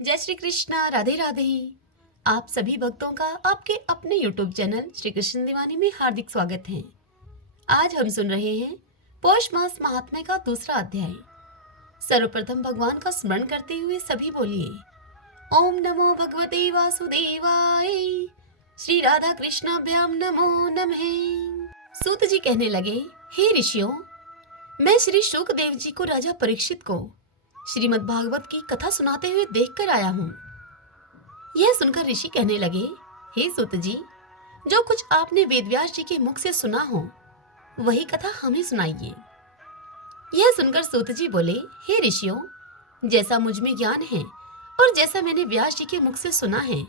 जय श्री कृष्णा, राधे राधे। आप सभी भक्तों का आपके अपने YouTube चैनल श्री कृष्ण दीवानी में हार्दिक स्वागत है। आज हम सुन रहे हैं पौष मास महात्म्य का दूसरा अध्याय। सर्वप्रथम भगवान का स्मरण करते हुए सभी बोलिए ओम नमो भगवते वासुदेवाय। श्री राधा कृष्णाभ्याम नमो नमः। सूत जी कहने लगे, हे ऋषियों, मैं श्री शुकदेव जी को राजा परीक्षित को श्रीमद् भागवत की कथा सुनाते हुए देखकर आया हूँ। यह सुनकर ऋषि कहने लगे, हे सूत जी, जो कुछ आपने वेदव्यास जी के मुख से सुना हो वही कथा हमें सुनाइए। यह सुनकर सूत जी बोले, हे ऋषियों, जैसा मुझ में ज्ञान है और जैसा मैंने व्यास जी के मुख से सुना है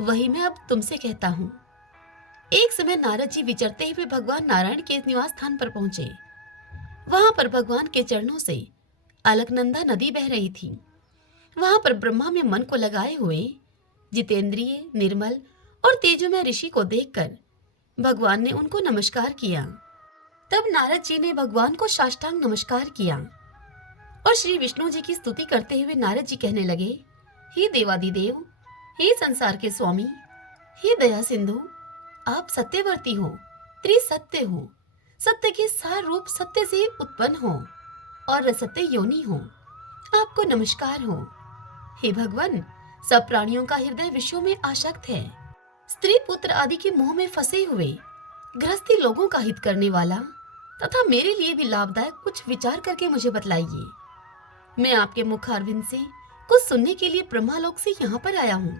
वही मैं अब तुमसे कहता हूँ। एक समय नारद जी विचरते हुए भगवान नारायण के निवास स्थान पर पहुंचे। वहां पर भगवान के चरणों से अलकनंदा नदी बह रही थी। वहां पर ब्रह्मा में मन को लगाए हुए जितेंद्रिय, निर्मल और तेजोमय ऋषि को देखकर भगवान ने उनको नमस्कार किया। तब नारद जी ने भगवान को साष्टांग नमस्कार किया और श्री विष्णु जी की स्तुति करते हुए नारद जी कहने लगे, हे देवादिदेव, हे संसार के स्वामी, हे दया सिंधु, आप सत्यवर्ती हो, त्रिसत्य हो, सत्य के सार रूप सत्य से उत्पन्न हो और असत्य योनि हो, आपको नमस्कार हो। हे भगवान, सब प्राणियों का हृदय विषयों में आसक्त है। स्त्री पुत्र आदि के मोह में फंसे हुए गृहस्थी लोगों का हित करने वाला तथा मेरे लिए भी लाभदायक कुछ विचार करके मुझे बतलाइए। मैं आपके मुखारविंद से कुछ सुनने के लिए ब्रह्मालोक से यहाँ पर आया हूँ।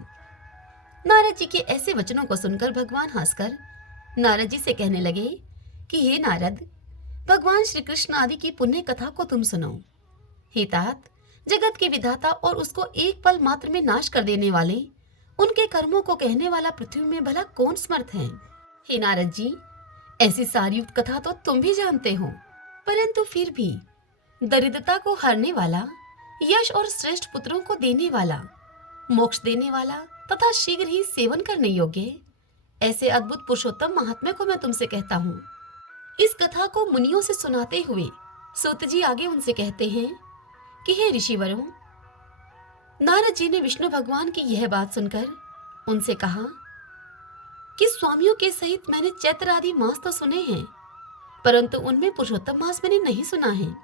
नारद जी के ऐसे वचनों को सुनकर भगवान हंसकर नारद जी से कहने लगे कि हे नारद, भगवान श्री कृष्ण आदि की पुण्य कथा को तुम सुनो। हे तात, जगत के विधाता और उसको एक पल मात्र में नाश कर देने वाले उनके कर्मों को कहने वाला पृथ्वी में भला कौन समर्थ है। हे नारद जी, ऐसी सारी कथा तो तुम भी जानते हो, परंतु फिर भी दरिद्रता को हरने वाला, यश और श्रेष्ठ पुत्रों को देने वाला, मोक्ष देने वाला तथा शीघ्र ही सेवन करने योग्य ऐसे अद्भुत पुरुषोत्तम महात्म्य को मैं तुमसे कहता हूँ। इस कथा को मुनियों से सुनाते हुए सूत जी आगे उनसे कहते हैं कि हे ऋषिवरों, नारद जी ने विष्णु भगवान की यह बात सुनकर उनसे कहा कि स्वामियों के सहित मैंने चैत्र आदि मास तो सुने हैं, परंतु उनमें पुरुषोत्तम मास मैंने नहीं सुना है।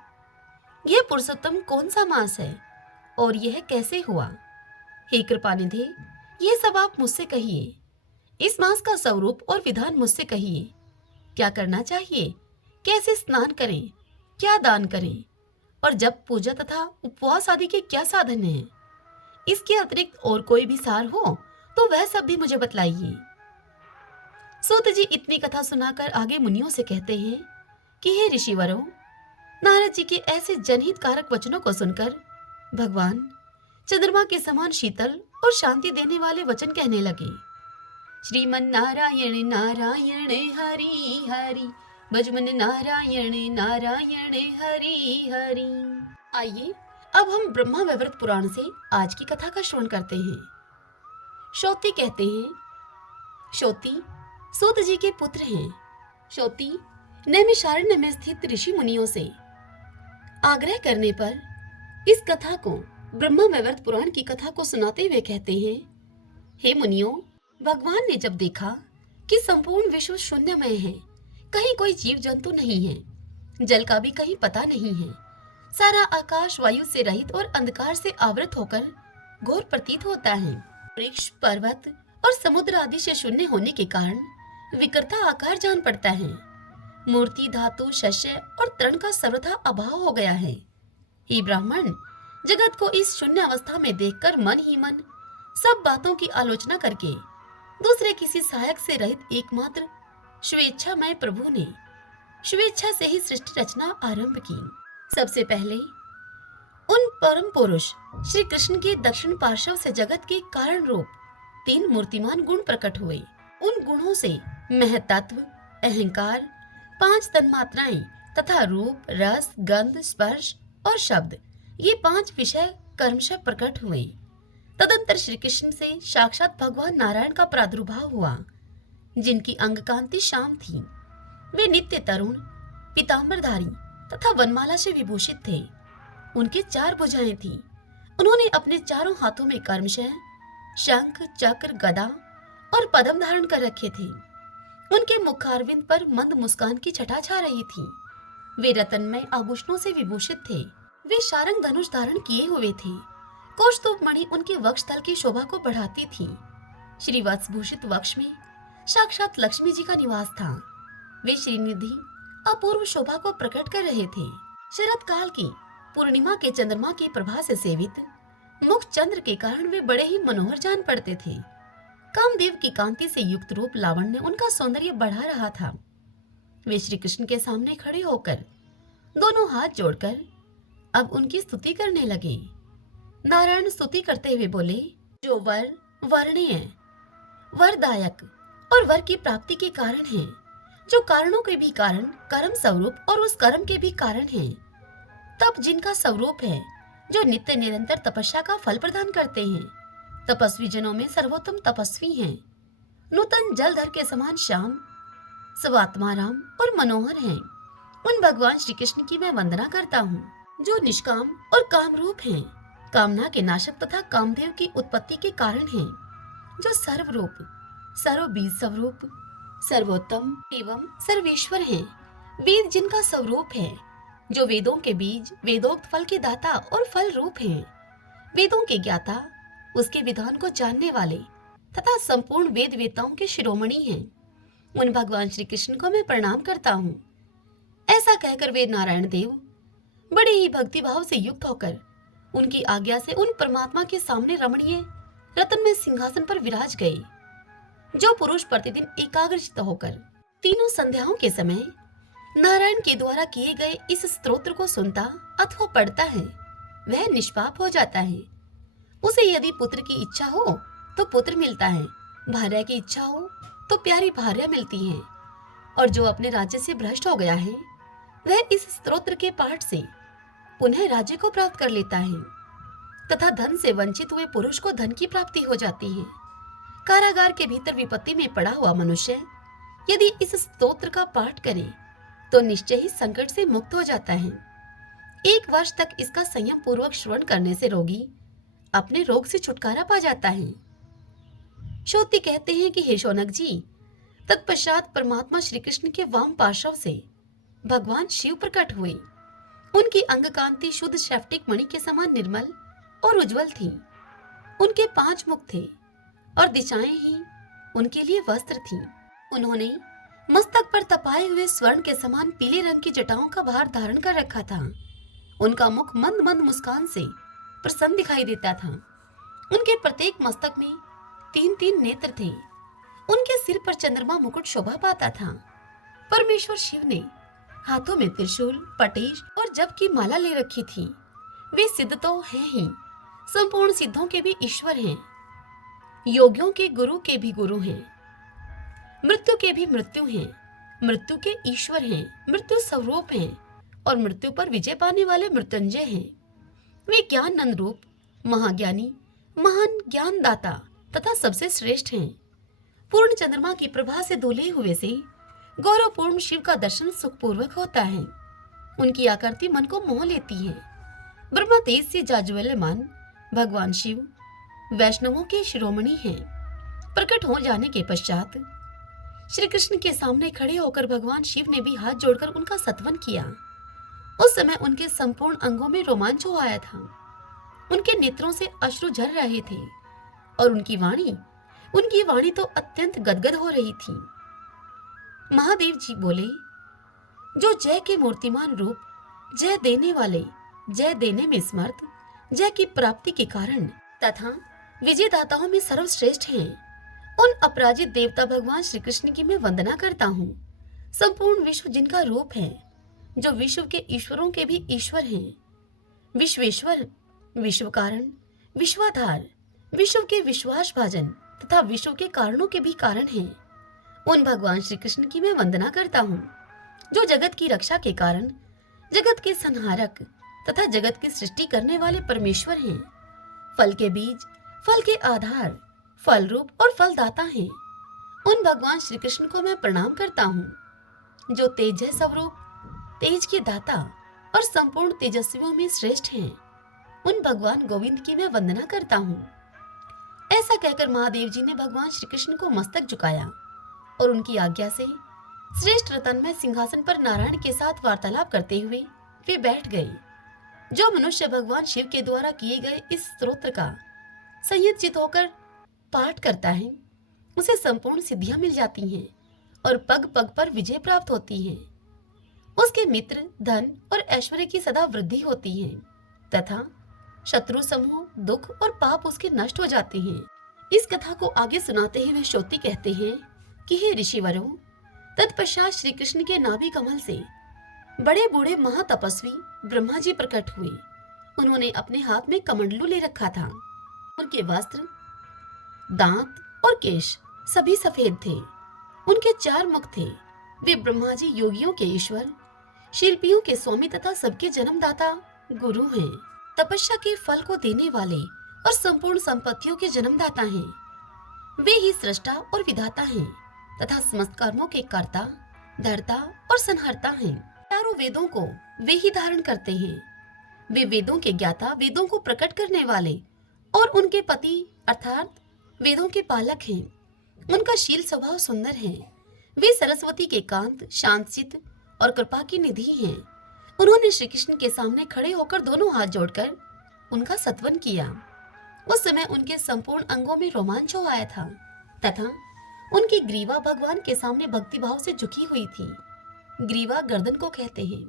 यह पुरुषोत्तम कौन सा मास है और यह कैसे हुआ? हे कृपानिधे, यह सब आप मुझसे कहिए। इस मास का स्वरूप और विधान मुझसे कहिए। क्या करना चाहिए, कैसे स्नान करें, क्या दान करें और जब पूजा तथा उपवास आदि के क्या साधन हैं? इसके अतिरिक्त और कोई भी सार हो तो वह सब भी मुझे बतलाइए। सूत जी इतनी कथा सुनाकर आगे मुनियों से कहते हैं कि हे ऋषिवरों, नारद जी के ऐसे जनहित कारक वचनों को सुनकर भगवान चंद्रमा के समान शीतल और शांति देने वाले वचन कहने लगे। श्रीमन नारायण नारायण हरि हरि, भजमन नारायण नारायण हरि हरि। आइए अब हम ब्रह्मा वैवर्त पुराण से आज की कथा का श्रवण करते हैं। शौति कहते हैं, शौति सूत जी के पुत्र हैं। शौति नैमिषारण्य में स्थित ऋषि मुनियों से आग्रह करने पर इस कथा को, ब्रह्मा वैवर्त पुराण की कथा को सुनाते हुए कहते हैं, हे मुनियों, भगवान ने जब देखा कि संपूर्ण विश्व शून्यमय है, कहीं कोई जीव जंतु नहीं है, जल का भी कहीं पता नहीं है, सारा आकाश वायु से रहित और अंधकार से आवृत होकर घोर प्रतीत होता है। वृक्ष, पर्वत और समुद्र आदि से शून्य होने के कारण विकर्ता आकार जान पड़ता है। मूर्ति, धातु, शस्य और तृण का सर्वथा अभाव हो गया है। हे ब्राह्मण, जगत को इस शून्य अवस्था में देखकर मन ही मन सब बातों की आलोचना करके दूसरे किसी सहायक से रहित एकमात्र स्वेच्छामय प्रभु ने स्वेच्छा से ही सृष्टि रचना आरंभ की। सबसे पहले उन परम पुरुष श्री कृष्ण के दक्षिण पार्श्व से जगत के कारण रूप 3 मूर्तिमान गुण प्रकट हुए। उन गुणों से महतत्व, अहंकार, 5 तन्मात्राएं तथा रूप, रस, गंध, स्पर्श और शब्द, ये 5 विषय कर्मशः प्रकट हुए। तदंतर श्री कृष्ण से साक्षात भगवान नारायण का प्रादुर्भाव हुआ, जिनकी अंग कांति श्याम थी। वे नित्य तरुण, पीतांबरधारी तथा वनमाला से विभूषित थे। उनके 4 भुजाएं थीं। उन्होंने अपने चारों हाथों में कर्मशः शंख, चक्र, गदा और पद्म धारण कर रखे थे। उनके मुखारविंद पर मंद मुस्कान की छटा छा रही थी। वे रत्नमय आभूषणों से विभूषित थे। वे शारंग धनुष धारण किए हुए थे। कौस्तुभ मणि उनके वक्षस्थल की शोभा को बढ़ाती थी। श्रीवत्स भूषित वक्ष में साक्षात लक्ष्मी जी का निवास था। वे श्रीनिधि अपूर्व शोभा को प्रकट कर रहे थे। शरद काल की पूर्णिमा के चंद्रमा की प्रभा से सेवित मुख चंद्र के कारण वे बड़े ही मनोहर जान पड़ते थे। कामदेव की कांति से युक्त रूप लावण्य उनका सौंदर्य बढ़ा रहा था। वे श्री कृष्ण के सामने खड़े होकर दोनों हाथ जोड़कर अब उनकी स्तुति करने लगे। नारायण स्तुति करते हुए बोले, जो वर वर्णीय, वरदायक और वर की प्राप्ति के कारण है, जो कारणों के भी कारण, कर्म स्वरूप और उस कर्म के भी कारण है, तप जिनका स्वरूप है, जो नित्य निरंतर तपस्या का फल प्रदान करते हैं, तपस्वी जनों में सर्वोत्तम तपस्वी हैं, नूतन जलधर के समान श्याम, स्वात्मा राम और मनोहर हैं। उन भगवान श्री कृष्ण की मैं वंदना करता हूँ, जो निष्काम और काम रूप हैं, कामना के नाशक तथा कामदेव की उत्पत्ति के कारण हैं, जो सर्वरूप, सर्वबीज स्वरूप, सर्वोत्तम एवं सर्वेश्वर हैं। वेद जिनका स्वरूप है, जो वेदों के बीज, वेदोक्त फल के दाता और फल रूप हैं, वेदों के ज्ञाता, उसके विधान को जानने वाले तथा संपूर्ण वेद वेताओं के शिरोमणि हैं। उन भगवान श्री कृष्ण को मैं प्रणाम करता हूँ। ऐसा कहकर वे नारायण देव बड़े ही भक्ति भाव से युक्त होकर उनकी आज्ञा से उन परमात्मा के सामने रमणीय रत्नमय सिंहासन पर विराज गए। जो पुरुष प्रतिदिन एकाग्रचित्त होकर तीनों संध्याओं के समय नारायण के द्वारा किए गए इस स्तोत्र को सुनता अथवा पढ़ता है, वह निष्पाप हो जाता है। उसे यदि पुत्र की इच्छा हो तो पुत्र मिलता है, भार्या की इच्छा हो तो प्यारी भार्या मिलती है, और जो अपने राज्य से भ्रष्ट हो गया है, वह इस स्तोत्र के पाठ से पुनः राज्य को प्राप्त कर लेता है, तथा धन से वंचित हुए पुरुष को धन की प्राप्ति हो जाती है। कारागार के भीतर विपत्ति में पड़ा हुआ मनुष्य यदि इस स्तोत्र का पाठ करे तो निश्चय ही संकट से मुक्त हो जाता है। 1 वर्ष तक इसका संयम पूर्वक श्रवण करने से रोगी अपने रोग से छुटकारा पा जाता है। श्रोती कहते हैं कि हे शौनक जी, तत्पश्चात परमात्मा श्री कृष्ण के वाम पार्श्व से भगवान शिव प्रकट हुए। उनकी अंग कांति शुद्ध शैफ्टिक मणि के समान निर्मल और उज्जवल थी। उनके 5 मुख थे और दिशाएं ही उनके लिए वस्त्र थी। उन्होंने मस्तक पर तपाए हुए स्वर्ण के समान पीले रंग की जटाओं का भार धारण कर रखा था। उनका मुख मंद मंद मुस्कान से प्रसन्न दिखाई देता था। उनके प्रत्येक मस्तक में 3-3 नेत्र थे। उनके सिर पर चंद्रमा मुकुट शोभा पाता था। परमेश्वर शिव ने हाथों में त्रिशूल, पटेश और जप की माला ले रखी थी। वे सिद्ध तो हैं ही, संपूर्ण सिद्धों के भी ईश्वर हैं, योगियों के गुरु के भी गुरु हैं, मृत्यु के भी मृत्यु हैं, मृत्यु के ईश्वर हैं, मृत्यु स्वरूप हैं और मृत्यु पर विजय पाने वाले मृत्युंजय हैं। वे ज्ञान नंद रूप, महाज्ञानी, महान ज्ञानदाता तथा सबसे श्रेष्ठ हैं। पूर्ण चंद्रमा की प्रभा से धुले हुए से गौरवपूर्ण शिव का दर्शन सुखपूर्वक होता है। उनकी आकृति मन को मोह लेती है। ब्रह्मा तेज से जाज्वल्यमान भगवान शिव वैष्णवों के शिरोमणि हैं। प्रकट हो जाने के पश्चात श्री कृष्ण के सामने खड़े होकर भगवान शिव ने भी हाथ जोड़कर उनका सत्वन किया। उस समय उनके संपूर्ण अंगों में रोमांच हो आया था। उनके नेत्रों से अश्रु झर रहे थे और उनकी वाणी तो अत्यंत गदगद हो रही थी। महादेव जी बोले, जो जय के मूर्तिमान रूप, जय देने वाले, जय देने में समर्थ, जय की प्राप्ति के कारण तथा विजयदाताओं में सर्वश्रेष्ठ हैं, उन अपराजित देवता भगवान श्री कृष्ण की मैं वंदना करता हूँ। संपूर्ण विश्व जिनका रूप है, जो विश्व के ईश्वरों के भी ईश्वर हैं, विश्वेश्वर, विश्व कारण, विश्वाधार, विश्व के विश्वास भाजन तथा विश्व के कारणों के भी कारण हैं, उन भगवान श्री कृष्ण की मैं वंदना करता हूँ, जो जगत की रक्षा के कारण, जगत के संहारक तथा जगत की सृष्टि करने वाले परमेश्वर हैं। फल के बीज, फल के आधार, फल रूप और फलदाता हैं। उन भगवान श्री कृष्ण को मैं प्रणाम करता हूँ, जो तेज स्वरूप, तेज के दाता और संपूर्ण तेजस्वियों में श्रेष्ठ हैं। उन भगवान गोविंद की मैं वंदना करता हूँ। ऐसा कहकर महादेव जी ने भगवान श्री कृष्ण को मस्तक झुकाया और उनकी आज्ञा से श्रेष्ठ रतनमय सिंहासन पर नारायण के साथ वार्तालाप करते हुए वे बैठ गए। जो मनुष्य भगवान शिव के द्वारा किए गए इस स्तोत्र का संयत चित होकर पाठ करता है, उसे संपूर्ण सिद्धियां मिल जाती हैं और पग पग पर विजय प्राप्त होती है। उसके मित्र, धन और ऐश्वर्य की सदा वृद्धि होती है तथा शत्रु समूह, दुख और पाप उसके नष्ट हो जाते हैं। इस कथा को आगे सुनाते हुए श्रोती कहते हैं कि हे ऋषिवरों, तत्पश्चात श्री कृष्ण के नाभि कमल से बड़े बूढ़े महातपस्वी ब्रह्मा जी प्रकट हुए। उन्होंने अपने हाथ में कमंडलू ले रखा था। उनके वस्त्र, दांत और केश सभी सफेद थे। उनके 4 मुख थे। वे ब्रह्मा जी योगियों के ईश्वर, शिल्पियों के स्वामी तथा सबके जन्मदाता गुरु हैं। तपस्या के फल को देने वाले और संपूर्ण संपत्तियों के जन्मदाता हैं। वे ही सृष्टा और विधाता हैं तथा समस्त कर्मों के कर्ता, धर्ता और संहर्ता हैं। चारों वेदों को वे ही धारण करते हैं। वे वेदों के ज्ञाता, वेदों को प्रकट करने वाले और उनके पति अर्थात वेदों के पालक हैं। उनका शील स्वभाव सुंदर है। वे सरस्वती के कांत, शांतचित और कृपा की निधि हैं। उन्होंने श्री कृष्ण के सामने खड़े होकर दोनों हाथ जोड़कर उनका सत्वन किया। उस समय उनके संपूर्ण अंगों में रोमांच हो आया था तथा उनकी ग्रीवा भगवान के सामने भक्तिभाव से झुकी हुई थी। ग्रीवा गर्दन को कहते हैं।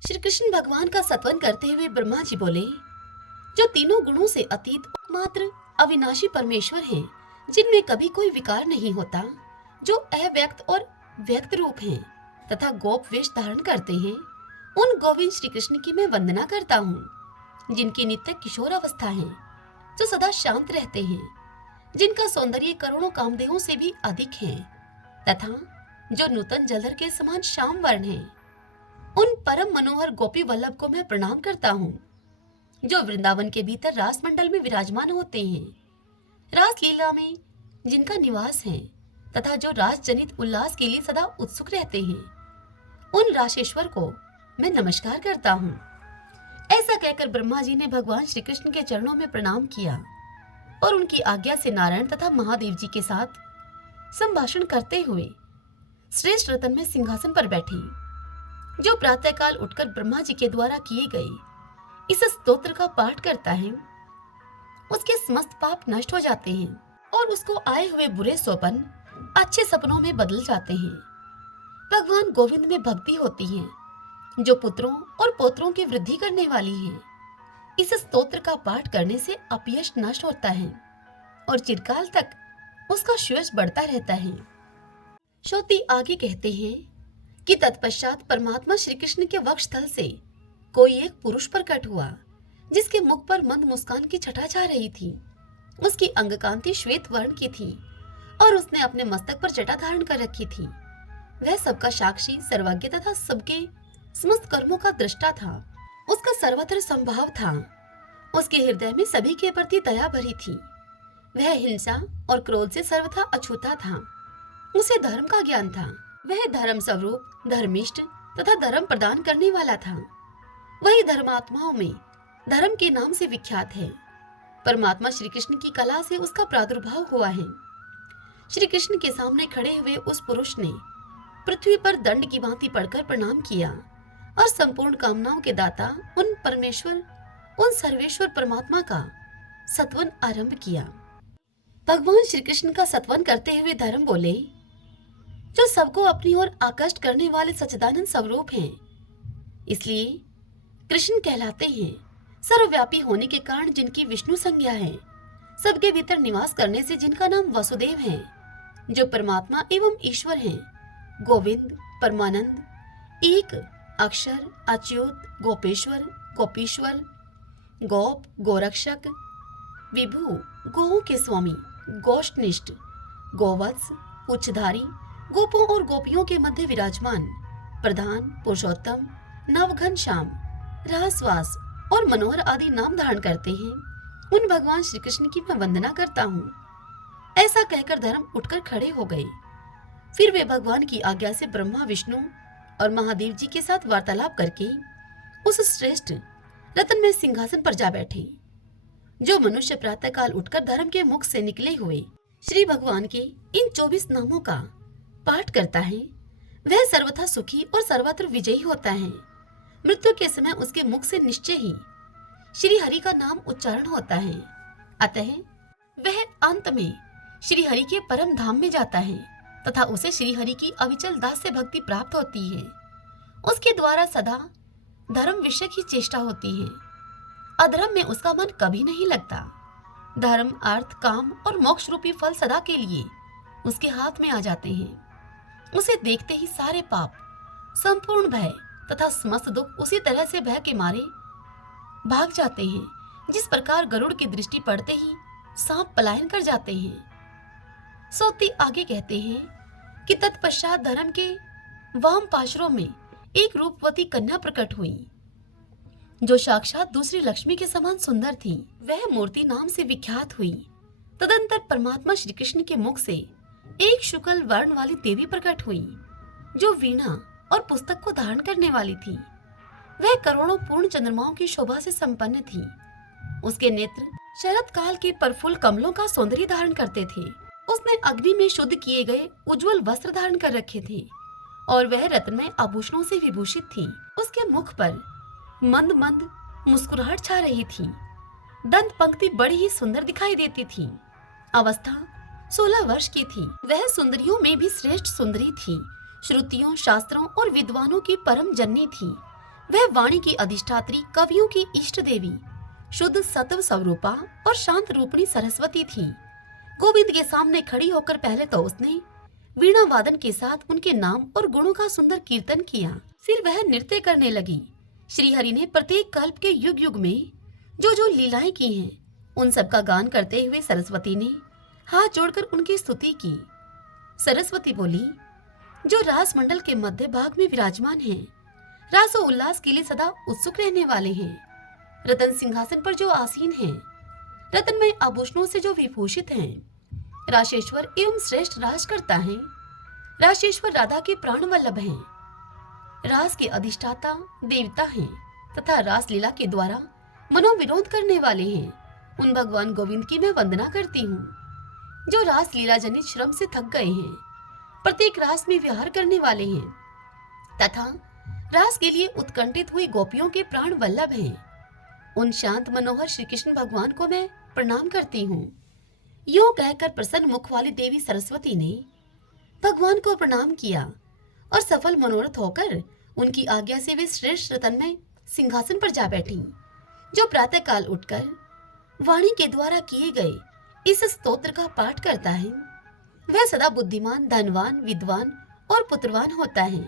श्री कृष्ण भगवान का सत्वन करते हुए ब्रह्मा जी बोले, जो तीनों गुणों से अतीत मात्र अविनाशी परमेश्वर हैं, जिनमें कभी कोई विकार नहीं होता, जो अव्यक्त और व्यक्त रूप हैं तथा गोप वेश धारण करते हैं, उन गोविंद श्री कृष्ण की मैं वंदना करता हूँ, जिनकी नित्य किशोर अवस्था है, जो सदा शांत रहते हैं, जिनका सौंदर्य करोड़ों कामदेवों से भी अधिक है तथा जो नूतन जलधर के समान श्याम वर्ण है। उन परम मनोहर गोपी वल्लभ को मैं प्रणाम करता हूँ, जो वृंदावन के भीतर रास मंडल में विराजमान होते हैं, रास लीला में जिनका निवास है तथा जो रास जनित उल्लास के लिए सदा उत्सुक रहते हैं। उन राशेश्वर को मैं नमस्कार करता हूँ। ऐसा कहकर ब्रह्मा जी ने भगवान श्री कृष्ण के चरणों में प्रणाम किया और उनकी आज्ञा से नारायण तथा महादेव जी के साथ संभाषण करते हुए श्रेष्ठ रतन में सिंहासन पर बैठी। जो प्रातःकाल उठकर ब्रह्मा जी के द्वारा किए गए इस स्तोत्र का पाठ करता है, उसके समस्त पाप नष्ट हो जाते हैं और उसको आए हुए बुरे स्वप्न अच्छे सपनों में बदल जाते हैं। भगवान गोविंद में भक्ति होती है, जो पुत्रों और पौत्रों की वृद्धि करने वाली है। इस स्तोत्र का पाठ करने से अपयश नष्ट होता है और चिरकाल तक उसका श्रेयस बढ़ता रहता है। श्रोती आगे कहते हैं कि तत्पश्चात परमात्मा श्री कृष्ण के वक्षस्थल से कोई एक पुरुष प्रकट हुआ, जिसके मुख पर मंद मुस्कान की छटा छा रही थी। उसकी अंगकांति श्वेत वर्ण की थी और उसने अपने मस्तक पर जटा धारण कर रखी थी। वह सबका साक्षी, सर्वज्ञ तथा सबके समस्त कर्मों का दृष्टा था। उसका सर्वत्र संभाव था। उसके हृदय में सभी के प्रति दया भरी थी। वह हिंसा और क्रोध से सर्वथा अछूता था। उसे धर्म का ज्ञान था। वह धर्म स्वरूप, धर्मिष्ठ तथा धर्म प्रदान करने वाला था। वही धर्मात्माओं में धर्म के नाम से विख्यात है। परमात्मा श्री कृष्ण की कला से उसका प्रादुर्भाव हुआ है। श्री कृष्ण के सामने खड़े हुए उस पुरुष ने पृथ्वी पर दंड की भांति पड़कर प्रणाम किया और संपूर्ण कामनाओं के दाता उन परमेश्वर, उन सर्वेश्वर परमात्मा का सत्वन आरंभ किया। भगवान श्री कृष्ण का सत्वन करते हुए धर्म बोले, जो सबको अपनी ओर आकर्षित करने वाले सच्चिदानंद स्वरूप हैं, इसलिए कृष्ण कहलाते हैं। सर्वव्यापी होने के कारण जिनकी विष्णु संज्ञा है, सबके भीतर निवास करने से जिनका नाम वसुदेव है, जो परमात्मा एवं ईश्वर हैं, गोविंद, परमानंद, एक, अक्षर, अच्युत, गोपेश्वर, गोपीश्वर, गोप, गोरक्षक, विभु, गोओं के स्वामी, गोष्ठनिष्ठ, गोवत्स, उच्चधारी, गोपों और गोपियों के मध्य विराजमान, प्रधान, पुरुषोत्तम, नवघन श्याम, रासवास और मनोहर आदि नाम धारण करते हैं। उन भगवान श्री कृष्ण की मैं वंदना करता हूँ। ऐसा कहकर धर्म उठकर खड़े हो गए। फिर वे भगवान की आज्ञा से ब्रह्मा, विष्णु और महादेव जी के साथ वार्तालाप करके उस श्रेष्ठ रत्न में सिंहासन पर जा बैठे। जो मनुष्य प्रातःकाल उठकर धर्म के मुख से निकले हुए श्री भगवान के इन 24 नामों का पाठ करता है, वह सर्वथा सुखी और सर्वत्र विजयी होता है। मृत्यु के समय उसके मुख से निश्चय ही श्री हरि का नाम उच्चारण होता है। अतः वह अंत में श्री हरि के परम धाम में जाता है तथा उसे श्री हरि की अविचल दास्य भक्ति प्राप्त होती है। उसके द्वारा सदा धर्म विषय की चेष्टा होती है। अधर्म में उसका मन कभी नहीं लगता। धर्म, अर्थ, काम और मोक्ष रूपी फल सदा के लिए उसके हाथ में आ जाते हैं। उसे देखते ही सारे पाप, संपूर्ण भय तथा समस्त दुख उसी तरह से भय के मारे भाग जाते हैं, जिस प्रकार गरुड़ की दृष्टि पड़ते ही सांप पलायन कर जाते हैं। सोती आगे कहते हैं कि तत्पश्चात धर्म के वाम पार्श्वों में एक रूपवती कन्या प्रकट हुई, जो साक्षात दूसरी लक्ष्मी के समान सुंदर थी। वह मूर्ति नाम से विख्यात हुई। तदंतर परमात्मा श्री कृष्ण के मुख से एक शुक्ल वर्ण वाली देवी प्रकट हुई, जो वीणा और पुस्तक को धारण करने वाली थी। वह करोड़ों पूर्ण चंद्रमाओं की शोभा से संपन्न थी। उसके नेत्र शरद काल के प्रफुल्ल कमलों का सौंदर्य धारण करते थे। उसने अग्नि में शुद्ध किए गए उज्जवल वस्त्र धारण कर रखे थे और वह रत्नमय आभूषणों से विभूषित थी। उसके मुख पर मंद मंद मुस्कुराहट छा रही थी। दंत पंक्ति बड़ी ही सुंदर दिखाई देती थी। अवस्था 16 वर्ष की थी। वह सुंदरियों में भी श्रेष्ठ सुंदरी थी। श्रुतियों, शास्त्रों और विद्वानों की परम जननी थी। वह वाणी की अधिष्ठात्री, कवियों की इष्ट देवी, शुद्ध सत्व स्वरूपा और शांत रूपणी सरस्वती थी। गोविंद के सामने खड़ी होकर पहले तो उसने वीणा वादन के साथ उनके नाम और गुणों का सुंदर कीर्तन किया। फिर वह नृत्य करने लगी। श्री हरि ने प्रत्येक कल्प के युग युग में जो जो लीलाएं की हैं, उन सब का गान करते हुए सरस्वती ने हाथ जोड़कर उनकी स्तुति की। सरस्वती बोली, जो रास मंडल के मध्य भाग में विराजमान हैं, रासो उल्लास के लिए सदा उत्सुक रहने वाले हैं, रतन सिंहासन पर जो आसीन हैं, रत्नमय आभूषणों से जो विभूषित हैं, राशेश्वर एवं श्रेष्ठ राज करता है, राशेश्वर राधा के प्राण वल्लभ हैं, रास के अधिष्ठाता देवता हैं तथा रास लीला के द्वारा मनोविनोद करने वाले हैं, उन भगवान गोविंद की मैं वंदना करती हूँ, जो रास लीला जनित श्रम से थक गए हैं, प्रत्येक रास में विहार करने वाले हैं तथा रास के लिए उत्कंठित हुई गोपियों के प्राण वल्लभ हैं। उन शांत मनोहर श्री कृष्ण भगवान को मैं प्रणाम करती हूँ। यूं कहकर प्रसन्न मुख वाली देवी सरस्वती ने भगवान को प्रणाम किया और सफल मनोरथ होकर उनकी आज्ञा से वे श्रेष्ठ रतन में सिंहासन पर जा बैठी। जो प्रातः काल उठकर वाणी के द्वारा किए गए इस स्तोत्र का पाठ करता है, वह सदा बुद्धिमान, धनवान, विद्वान और पुत्रवान होता है।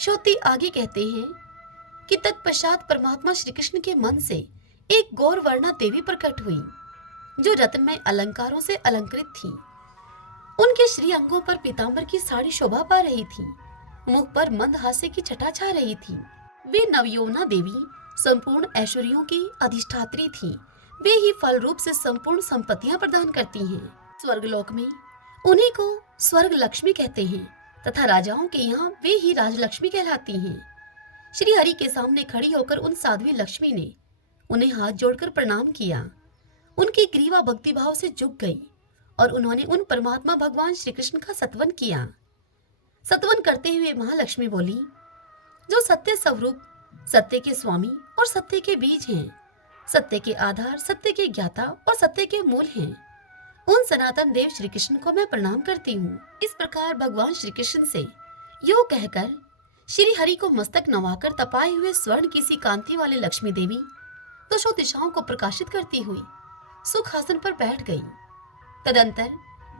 श्रोती आगे कहते हैं कि तत्पश्चात परमात्मा श्री कृष्ण के मन से एक गौर वर्णा देवी प्रकट हुई, जो रत्नमय अलंकारों से अलंकृत थी। उनके श्री अंगों पर पीतांबर की साड़ी शोभा पा रही थी। मुख पर मंद हास्य की छटा छा रही थी। वे नवयौवना देवी संपूर्ण ऐश्वर्यों की अधिष्ठात्री थी। वे ही फल रूप से संपूर्ण संपत्तियां प्रदान करती हैं। स्वर्गलोक में उन्हीं को स्वर्ग लक्ष्मी कहते हैं तथा राजाओं के यहाँ वे ही राजलक्ष्मी कहलाती हैं। श्री हरि के सामने खड़ी होकर उन साध्वी लक्ष्मी ने उन्हें हाथ जोड़कर प्रणाम किया। उनकी ग्रीवा भक्ति भाव से झुक गई और उन्होंने उन परमात्मा भगवान श्री कृष्ण का सत्वन किया। सत्वन करते हुए महालक्ष्मी बोली, जो सत्य स्वरूप, सत्य के स्वामी और सत्य के बीज हैं, सत्य के आधार, सत्य के ज्ञाता और सत्य के मूल हैं, उन सनातन देव श्री कृष्ण को मैं प्रणाम करती हूँ। इस प्रकार भगवान श्री कृष्ण से यो कहकर श्री हरि को मस्तक नवाकर तपाए हुए स्वर्ण की सी कांति वाली लक्ष्मी देवी दशों दिशाओं को प्रकाशित करती हुई सुखासन पर बैठ गई। तदंतर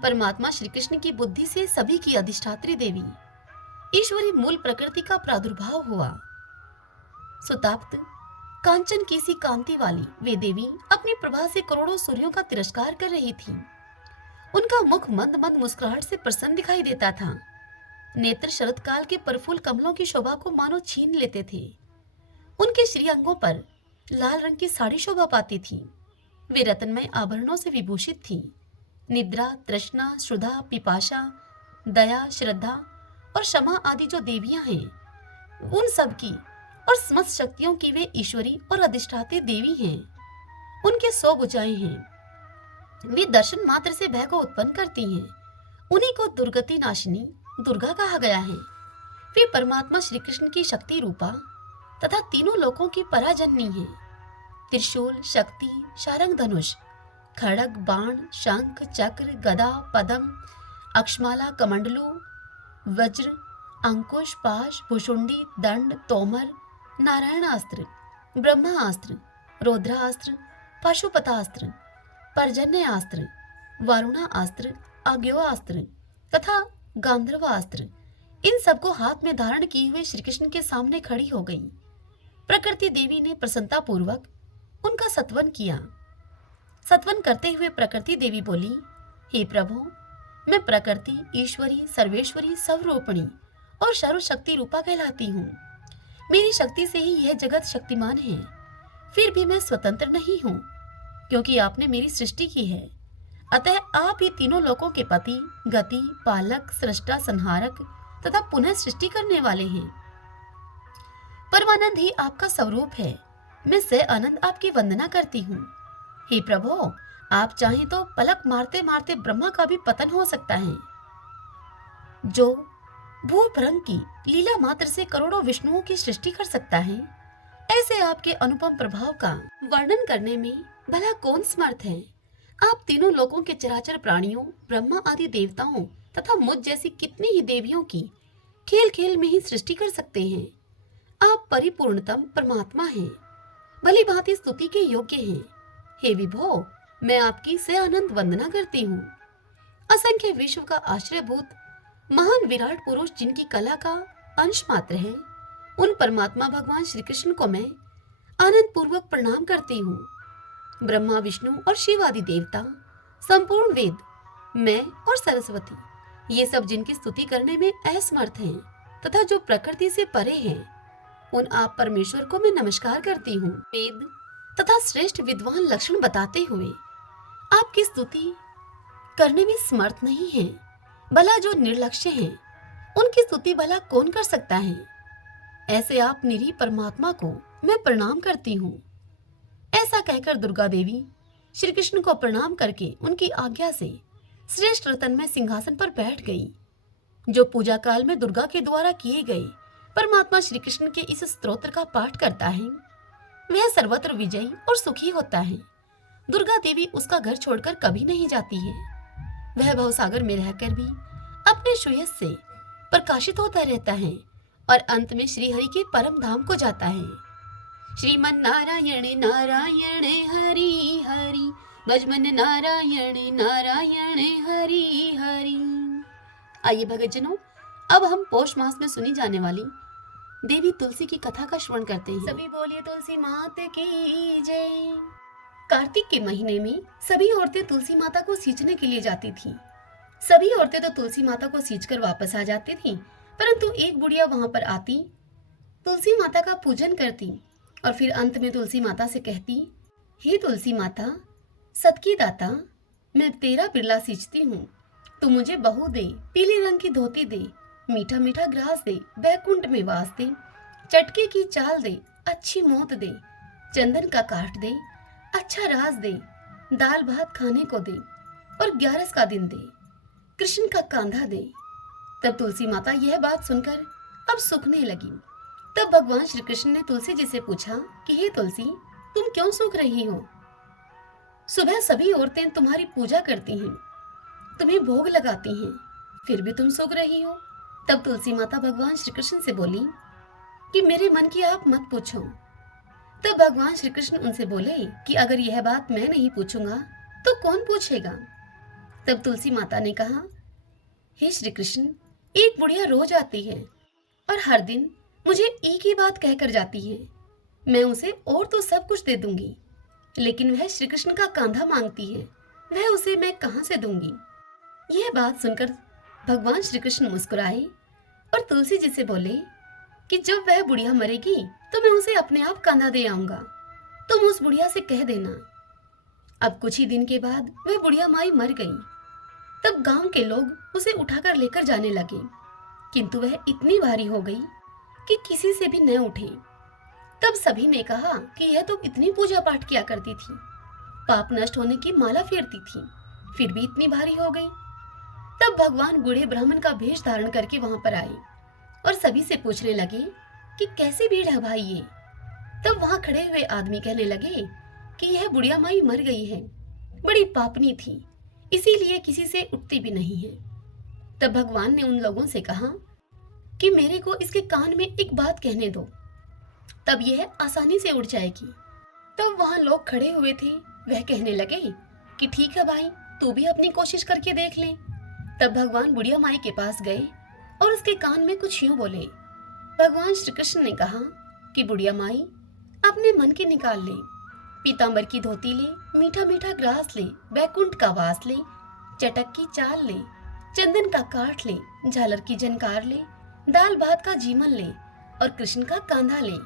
परमात्मा श्री कृष्ण की बुद्धि से सभी की अधिष्ठात्री देवी ईश्वरी मूल प्रकृति का प्रादुर्भाव हुआ। सुताप्त कांचन की सी कांति वाली वे देवी अपनी प्रभा से करोड़ों सूर्यों का तिरस्कार कर रही थी। उनका मुख मंद मंद मुस्कुराहट से प्रसन्न दिखाई देता था। नेत्र शरद काल के प्रफुल्ल कमलों की शोभा को मानो छीन लेते थे। उनके श्री अंगों पर लाल रंग की साड़ी शोभा पाती थी। वे रत्नमय आभरणों से विभूषित थी। निद्रा, तृष्णा, श्रुधा, पिपाशा, दया, श्रद्धा और क्षमा आदि जो देवियां हैं, उन सब की और समस्त शक्तियों की वे ईश्वरी और अधिष्ठात्री देवी हैं। उनके 100 भुजाएं हैं। वे दर्शन मात्र से भय को उत्पन्न करती हैं। उन्हीं को दुर्गति नाशिनी दुर्गा कहा गया है। वे परमात्मा श्री कृष्ण की शक्ति रूपा तथा तीनों लोकों की पराजननी है। त्रिशूल, शक्ति, शारंग धनुष, खड़ग, बाण, शंख, चक्र, गदा, पदम, अक्षमाला, कमंडलू, वज्र, अंकुश, पाश, भुषुंडी, दंड, तोमर, नारायणास्त्र, ब्रह्मास्त्र, रुद्रास्त्र, पशुपतास्त्र, पर्जन्यास्त्र, वरुणास्त्र, अज्ञोस्त्र तथा गांधर्वास्त्र, इन सबको हाथ में धारण किए हुए श्री कृष्ण के सामने खड़ी हो गई। प्रकृति देवी ने प्रसन्नता पूर्वक उनका सत्वन किया। सत्वन करते हुए प्रकृति देवी बोली, हे प्रभु, मैं प्रकृति, ईश्वरी, सर्वेश्वरी, सर्वरूपिणी और सर्वशक्ति रूपा कहलाती हूँ। मेरी शक्ति से ही यह जगत शक्तिमान है। फिर भी मैं स्वतंत्र नहीं हूँ, क्योंकि आपने मेरी सृष्टि की है। अतः आप ही तीनों लोकों के पति, गति, पालक, सृष्टा, संहारक तथा पुनः सृष्टि करने वाले हैं। परमानंद ही आपका स्वरूप है। मैं से आनंद आपकी वंदना करती हूँ। हे प्रभु, आप चाहें तो पलक मारते मारते ब्रह्मा का भी पतन हो सकता है। जो भूभ्रंग की लीला मात्र से करोड़ों विष्णुओं की सृष्टि कर सकता है, ऐसे आपके अनुपम प्रभाव का वर्णन करने में भला कौन समर्थ है। आप तीनों लोकों के चराचर प्राणियों, ब्रह्मा आदि देवताओं तथा मुझ जैसी कितनी ही देवियों की खेल खेल में ही सृष्टि कर सकते हैं। आप परिपूर्णतम परमात्मा हैं, भली भांति स्तुति के योग्य हैं। हे विभो, मैं आपकी से आनंद वंदना करती हूँ। असंख्य विश्व का आश्रयभूत महान विराट पुरुष जिनकी कला का अंश मात्र है, उन परमात्मा भगवान श्री कृष्ण को मैं आनंद पूर्वक प्रणाम करती हूँ। ब्रह्मा, विष्णु और शिव आदि देवता, संपूर्ण वेद, मैं और सरस्वती, ये सब जिनकी स्तुति करने में असमर्थ हैं तथा जो प्रकृति से परे हैं, उन आप परमेश्वर को मैं नमस्कार करती हूँ। वेद तथा श्रेष्ठ विद्वान लक्षण बताते हुए आपकी स्तुति करने में समर्थ नहीं है। भला जो निर्लक्ष्य हैं, उनकी स्तुति भला कौन कर सकता है। ऐसे आप निरीह परमात्मा को मैं प्रणाम करती हूँ। ऐसा कहकर दुर्गा देवी श्री कृष्ण को प्रणाम करके उनकी आज्ञा से श्रेष्ठ रतन में सिंहासन पर बैठ गई। जो पूजा काल में दुर्गा के द्वारा किए गए परमात्मा श्री कृष्ण के इस स्तोत्र का पाठ करता है, वह सर्वत्र विजयी और सुखी होता है। दुर्गा देवी उसका घर छोड़कर कभी नहीं जाती है। वह भवसागर में रहकर भी अपने सुयश से प्रकाशित होता रहता है और अंत में श्री हरि के परम धाम को जाता है। श्रीमन नारायण नारायण हरि हरि, भजमन नारायण नारायण हरि हरि। आइए भगतजनों, अब हम पौष मास में सुनी जाने वाली देवी तुलसी की कथा का श्रवण करते हैं। सभी बोलिए तुलसी मात की जय। कार्तिक के महीने में सभी औरतें तुलसी माता को सींचने के लिए जाती थीं। सभी औरतें तो तुलसी माता को सींचकर वापस आ जाती थीं, परंतु एक बुढ़िया वहां पर आती, तुलसी माता का पूजन करती और फिर अंत में तुलसी माता से कहती, हे तुलसी माता, सत की दाता, मैं तेरा बिरला सींचती हूँ। तू मुझे बहू दे, पीले रंग की धोती दे, मीठा मीठा ग्रास दे, बैकुंठ में वास दे, चटके की चाल दे, अच्छी मौत दे, चंदन का काट दे, अच्छा राज दे, दाल भात खाने को दे और 11 का दिन दे, कृष्ण का कांधा दे। तब तुलसी माता यह बात सुनकर अब सूखने लगी। तब भगवान श्री कृष्ण ने तुलसी जी से पूछा कि हे तुलसी, तुम क्यों सूख रही हो? सुबह सभी औरतें तुम्हारी पूजा करती हैं, तुम्हें भोग लगाती हैं, फिर भी तुम सूख रही हो। तब तुलसी माता भगवान श्री कृष्ण से बोली कि मेरे मन की आप मत पूछो। तब भगवान श्री कृष्ण उनसे बोले कि अगर यह बात मैं नहीं पूछूंगा तो कौन पूछेगा? तब तुलसी माता ने कहा, हे श्री कृष्ण, एक बुढ़िया रोज आती है और हर दिन मुझे एक ही बात कहकर जाती है। मैं उसे और तो सब कुछ दे दूंगी, लेकिन वह श्री कृष्ण का कांधा मांगती है, वह उसे मैं कहां से दूंगी? यह बात सुनकर भगवान श्री कृष्ण मुस्कुराए और तुलसी जी से बोले कि जब वह बुढ़िया मरेगी तो मैं उसे अपने आप कांधा दे आऊंगा, तुम उस बुढ़िया से कह देना। अब कुछ ही दिन के बाद वह बुढ़िया माई मर गई। तब गांव के लोग उसे उठाकर लेकर जाने लगे, किंतु वह इतनी भारी हो गई कि किसी से भी न उठे। तब सभी ने कहा कि यह तो इतनी पूजा पाठ किया करती थी, पाप नष्ट होने की माला फेरती थी, फिर भी इतनी भारी हो गई। तब भगवान बूढ़े ब्राह्मण का भेष धारण करके वहां पर आए और सभी से पूछने लगे कि कैसी भीड़ है भाई ये। तब वहां खड़े हुए आदमी कहने लगे कि यह बुढ़िया माई मर गई है, बड़ी पापनी थी, इसीलिए किसी से उठती भी नहीं है। तब भगवान ने उन लोगों से कहा कि मेरे को इसके कान में एक बात कहने दो, तब यह आसानी से उड़ जाएगी। तब वहां लोग खड़े हुए थे, वह कहने लगे कि ठीक है भाई, तू भी अपनी कोशिश करके देख ले। तब भगवान बुढ़िया माई के पास गए और उसके कान में कुछ यूं बोले। भगवान श्री कृष्ण ने कहा कि बुढ़िया माई, अपने मन की निकाल ले, पीतांबर की धोती ले, मीठा मीठा ग्रास ले, बैकुंठ का वास ले, चटक की चाल ले, चंदन का काठ ले, झालर की झनकार ले, दाल भात का जीवन ले और कृष्ण का कांधा ले।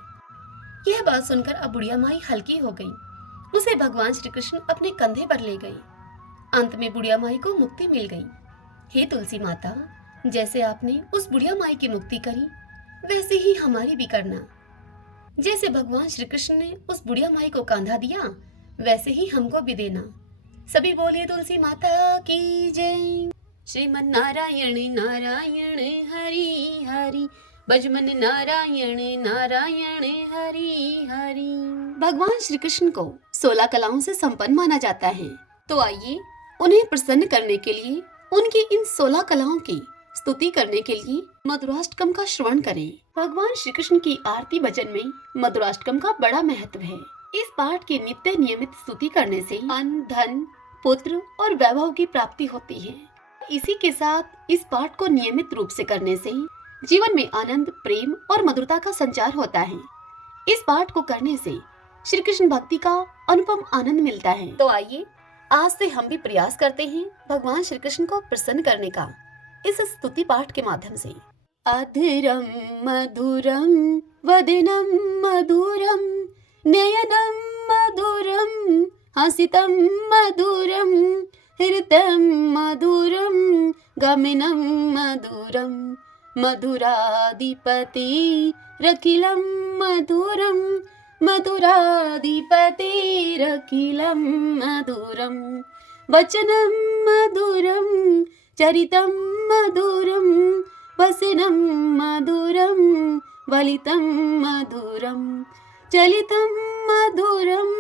यह बात सुनकर अब बुढ़िया माई हल्की हो गई। उसे भगवान श्री कृष्ण अपने कंधे पर ले गए। अंत में बुढ़िया माई को मुक्ति मिल गई। हे तुलसी माता, जैसे आपने उस बुढ़िया माई की मुक्ति करी, वैसे ही हमारी भी करना। जैसे भगवान श्री कृष्ण ने उस बुढ़िया माई को कांधा दिया, वैसे ही हमको भी देना। सभी बोले तुलसी माता की जय। श्रीमन नारायण नारायण हरि हरि, भजमन नारायण नारायण हरि हरि। भगवान श्री कृष्ण को 16 कलाओं से संपन्न माना जाता है। तो आइए उन्हें प्रसन्न करने के लिए, उनकी इन 16 कलाओं की स्तुति करने के लिए मधुराष्टकम का श्रवण करें। भगवान श्री कृष्ण की आरती भजन में मधुराष्टकम का बड़ा महत्व है। इस पाठ की नित्य नियमित स्तुति करने से अन्न, धन, पुत्र और वैभव की प्राप्ति होती है। इसी के साथ इस पाठ को नियमित रूप से करने से जीवन में आनंद, प्रेम और मधुरता का संचार होता है। इस पाठ को करने से श्री कृष्ण भक्ति का अनुपम आनंद मिलता है। तो आइए आज से हम भी प्रयास करते हैं भगवान श्री कृष्ण को प्रसन्न करने का इस स्तुति पाठ के माध्यम से। अधरम मधुरम वदनम मधुरम नयनम मधुरम हसितम मधुरम हृदयम मधुरम गमनम मधुरम मधुराधिपति रखिलम मधुरम मधुराधिपति रखिलम मधुरम वचनम मधुरम चरितम मधुरम वसनम मधुरम वलितम मधुरम चलितम मधुरम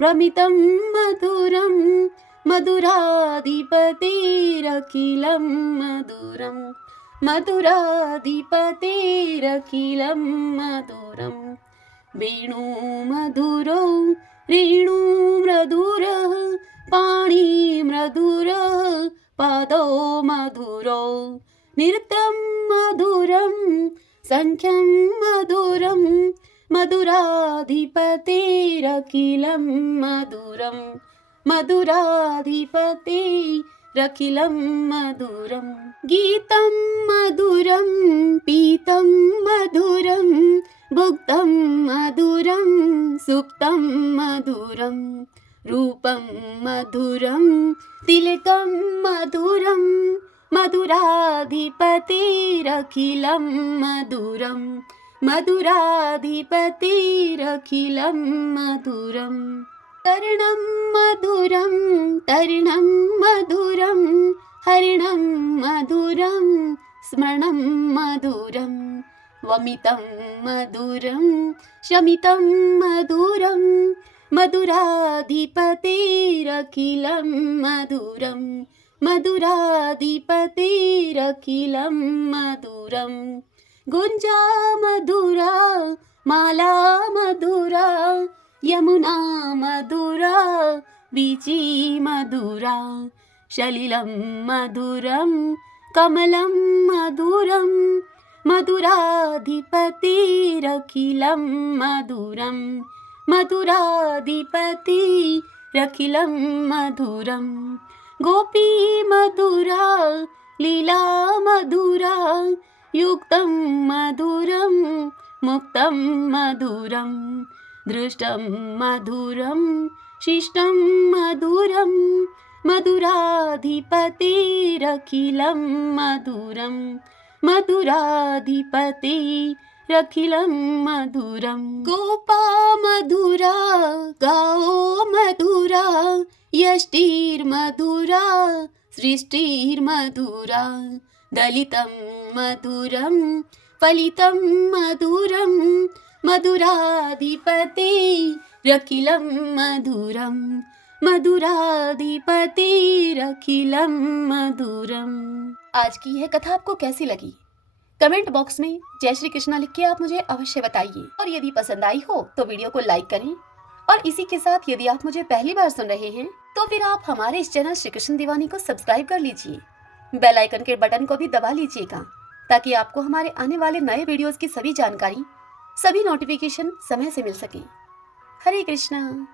भ्रमितम मधुरम मधुराधिपतिरखिलं मधुरम मधुराधिपतिरखिलं मधुरम वेणु मधुरो रेणु मधुरः पाणि मधुरः पादो मधुरो नृत्यं मधुरं संख्यं मधुरं मधुराधिपतिरखिलं मधुरम मधुराधिपतिरखिलं मधुरम गीतं मधुरं पीतं मधुरं भुक्तं मधुरं सुप्तं मधुरं रूपं मधुरं तिलकं मधुरं मधुराधिपतिरखिलं मधुरं मधुराधिपतिरखिलं मधुरम् तरणं मधुरं तरणं मधुरं हरिणं मधुरं स्मरणं मधुरं वमितं मधुरं शमितं मधुरं मधुराधिपतिरखिलं मधुरं मधुराधिपतिरखिलं मधुरं गुञ्जा मधुरा माला मधुरा यमुना मधुरा वीची मधुरा सलिलं मधुरं कमलं मधुरं मधुराधिपतिरखिलं मधुरं मधुराधिपतिरखिलं मधुरं गोपी मधुरा लीला मधुरा युक्तं मधुरं मुक्तं मधुरं दृष्टं मधुरं शिष्टं मधुरं मधुराधिपतिरखिलं मधुरं मधुराधिपतिरखिलं रखिलं मधुरं। गोपा मधुरा गाओ मधुरा यष्टिर्मधुरा सृष्टिर्मधुरा दलितं मधुरं फलितं मधुरं मधुराधिपते रखिलं मधुरं मधुराधिपतिरखिलं मधुरम। आज की यह कथा आपको कैसी लगी? कमेंट बॉक्स में जय श्री कृष्णा लिख के आप मुझे अवश्य बताइए। और यदि पसंद आई हो तो वीडियो को लाइक करें। और इसी के साथ यदि आप मुझे पहली बार सुन रहे हैं तो फिर आप हमारे इस चैनल श्री कृष्ण दीवानी को सब्सक्राइब कर लीजिए। बेल आइकन के बटन को भी दबा लीजिएगा ताकि आपको हमारे आने वाले नए वीडियोस की सभी जानकारी, सभी नोटिफिकेशन समय से मिल सके। हरे कृष्णा।